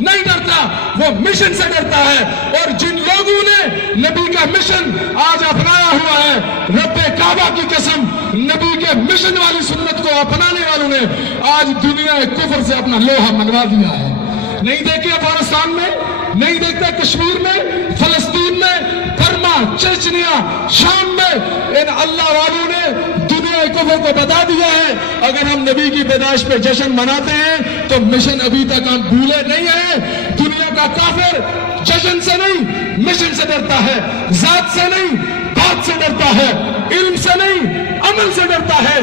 نہیں ڈرتا، وہ مشن سے ڈرتا ہے۔ اور جن لوگوں نے نبی کا مشن آج اپنایا ہوا ہے، رب کعبہ کی قسم، نبی کے مشن والی سنت کو اپنانے والوں نے آج دنیا کفر سے اپنا لوہا منوا دیا ہے۔ نہیں دیکھے افغانستان میں، نہیں دیکھتے کشمیر میں، فلسطین میں، برما، چچنیا، شام میں، ان اللہ والوں نے دنیا کفر کو بتا دیا ہے اگر ہم نبی کی پیدائش پہ جشن مناتے ہیں تو مشن ابھی تک ہم بھولے نہیں ہیں۔ دنیا کا کافر جشن سے نہیں، مشن سے ڈرتا ہے، ذات سے نہیں، بات سے ڈرتا ہے، علم سے نہیں، عمل سے ڈرتا ہے۔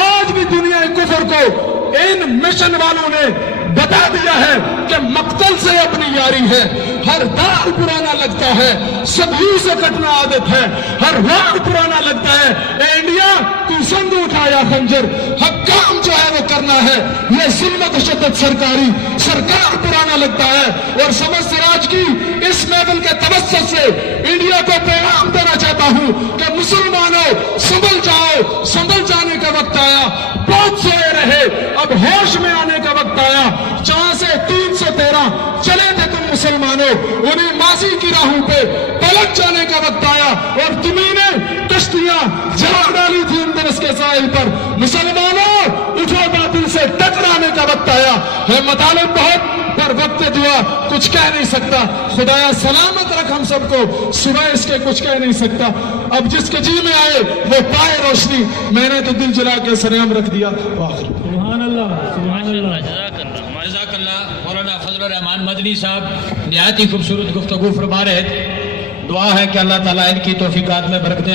آج بھی دنیا کفر کو ان مشن والوں نے بتا دیا ہے کہ مقتل سے اپنی یاری ہے، ہر داغ پرانا لگتا ہے، سبھی سے کٹنا عادت ہے، ہر واق پرانا لگتا ہے۔ اے انڈیا تو سنگ اٹھایا خنجر، حق کام جو ہے وہ کرنا ہے، یہ ظلمت شدت سرکار پرانا لگتا ہے۔ اور سمجھ سراج کی اس محفل کے توسط سے انڈیا کو پیغام دینا چاہتا ہوں کہ مسلمانوں سنبھل جاؤ، سنبھل جانے کا وقت آیا، بہت سوئے رہے، اب ہوش میں آنے کا وقت آیا۔ جہاں سے 313 چلے تھے تم مسلمانوں، انہیں ماضی کی راہوں پہ پلٹ جانے کا وقت آیا، اور تمہیں نے کشتیاں جلا ڈالی تھی اندرس کے ساحل پر۔ مسلمانوں اٹھو، باطل سے ٹکرانے کا وقت آیا ہے۔ مطالب بہت پر وقت دعا کچھ کہہ نہیں سکتا، خدایا سلامت رکھ ہم سب کو، سوائے اس کے کچھ کہہ نہیں سکتا۔ اب جس کے جی میں آئے وہ پائے روشنی، میں نے تو دل جلا کے سرعام رکھ دیا۔ سبحان اللہ، سبحان اللہ، جزاک اللہ۔ مولانا فضل الرحمان مدنی صاحب نہایت ہی خوبصورت گفتگو فرما رہے تھے۔ دعا ہے کہ اللہ تعالیٰ ان کی توفیقات میں برکتیں